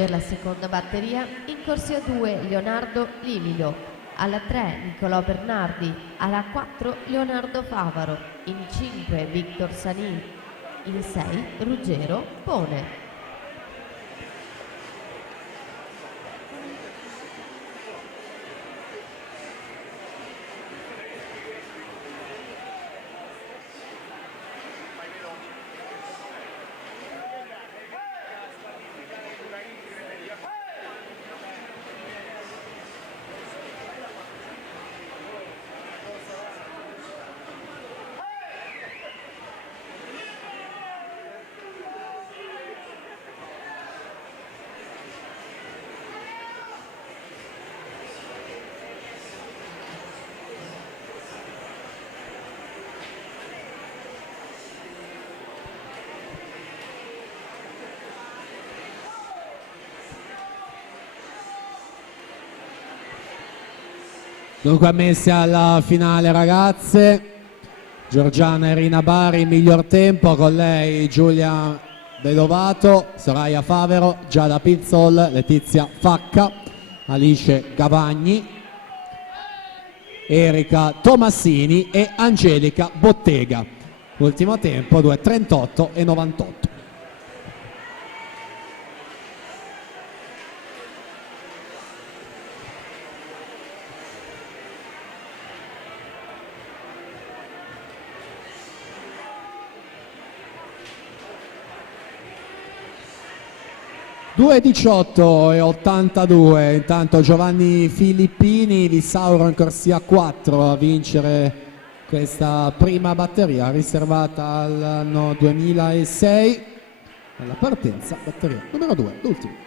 Per la seconda batteria in corsia 2 Leonardo Limilo, alla 3 Nicolò Bernardi, alla 4 Leonardo Favaro, in 5 Victor Sanin, in 6 Ruggero Pone. Dunque ammesse alla finale ragazze, Giorgiana Irina Bari miglior tempo, con lei Giulia Vedovato, Soraya Favero, Giada Pizzol, Letizia Facca, Alice Gavagni, Erika Tomassini e Angelica Bottega. Ultimo tempo 2:38 e 98. (2:18 e 82). Intanto Giovanni Filippini di Sauro in corsia 4 a vincere questa prima batteria riservata all'anno 2006. Alla partenza, batteria numero 2, l'ultima.